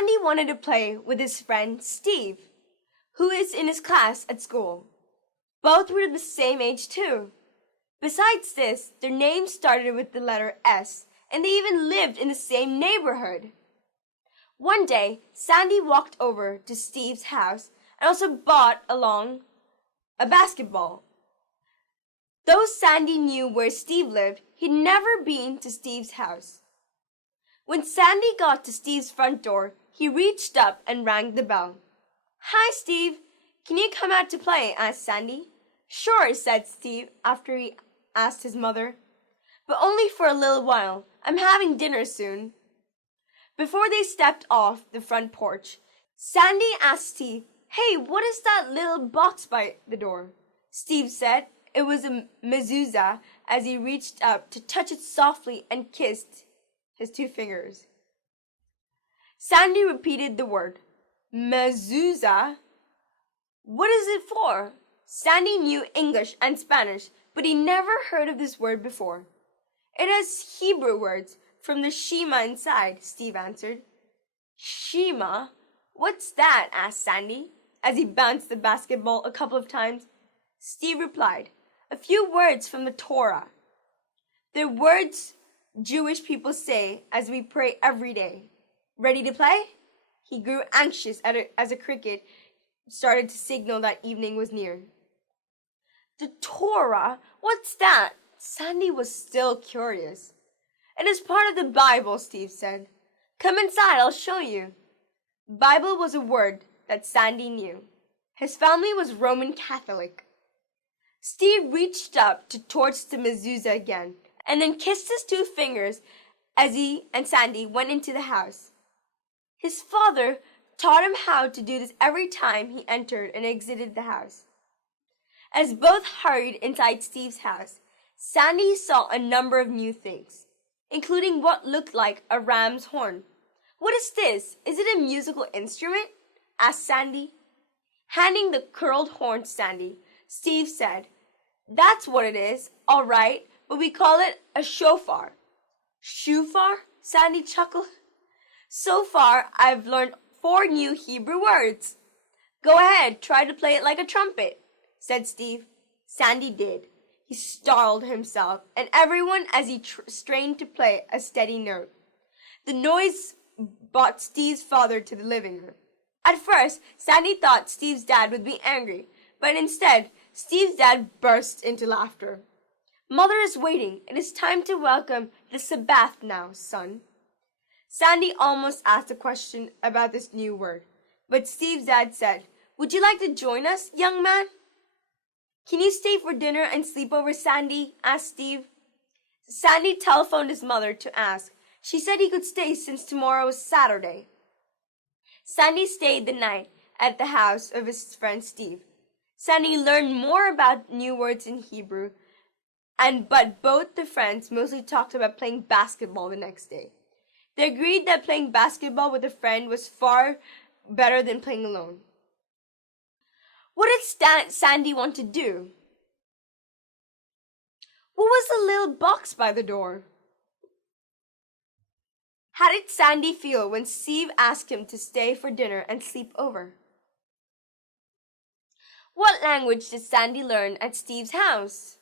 Sandy wanted to play with his friend Steve, who is in his class at school. Both were the same age too. Besides this, their names started with the letter S, and they even lived in the same neighborhood. One day, Sandy walked over to Steve's house and also brought along a basketball. Though Sandy knew where Steve lived, he'd never been to Steve's house. When Sandy got to Steve's front door, he reached up and rang the bell. "Hi, Steve. Can you come out to play?" asked Sandy. "Sure," said Steve after he asked his mother. "But only for a little while. I'm having dinner soon." Before they stepped off the front porch, Sandy asked Steve, "Hey, what is that little box by the door?" Steve said it was a mezuzah as he reached up to touch it softly and kissed his 2 fingers. Sandy repeated the word, "Mezuzah? What is it for?" Sandy knew English and Spanish, but he never heard of this word before. "It has Hebrew words from the Shema inside," Steve answered. "Shema? What's that?" asked Sandy, as he bounced the basketball a couple of times. Steve replied, "A few words from the Torah. They're words Jewish people say as we pray every day. Ready to play?" He grew anxious as a cricket started to signal that evening was near. "The Torah? What's that?" Sandy was still curious. "It is part of the Bible," Steve said. "Come inside, I'll show you." Bible was a word that Sandy knew. His family was Roman Catholic. Steve reached up towards the mezuzah again, and then kissed his 2 fingers as he and Sandy went into the house. His father taught him how to do this every time he entered and exited the house. As both hurried inside Steve's house, Sandy saw a number of new things, including what looked like a ram's horn. "What is this? Is it a musical instrument?" asked Sandy. Handing the curled horn to Sandy, Steve said, "That's what it is, all right, but we call it a shofar." "Shofar?" Sandy chuckled. "So far, I've learned 4 new Hebrew words." "Go ahead, try to play it like a trumpet," said Steve. Sandy did. He startled himself and everyone as he strained to play a steady note. The noise brought Steve's father to the living room. At first, Sandy thought Steve's dad would be angry, but instead, Steve's dad burst into laughter. "Mother is waiting. It is time to welcome the Sabbath now, son." Sandy almost asked a question about this new word, but Steve's dad said, "Would you like to join us, young man?" "Can you stay for dinner and sleep over, Sandy?" asked Steve. Sandy telephoned his mother to ask. She said he could stay since tomorrow was Saturday. Sandy stayed the night at the house of his friend Steve. Sandy learned more about new words in Hebrew, but both the friends mostly talked about playing basketball the next day. They agreed that playing basketball with a friend was far better than playing alone. What did Sandy want to do? What was the little box by the door? How did Sandy feel when Steve asked him to stay for dinner and sleep over? What language did Sandy learn at Steve's house?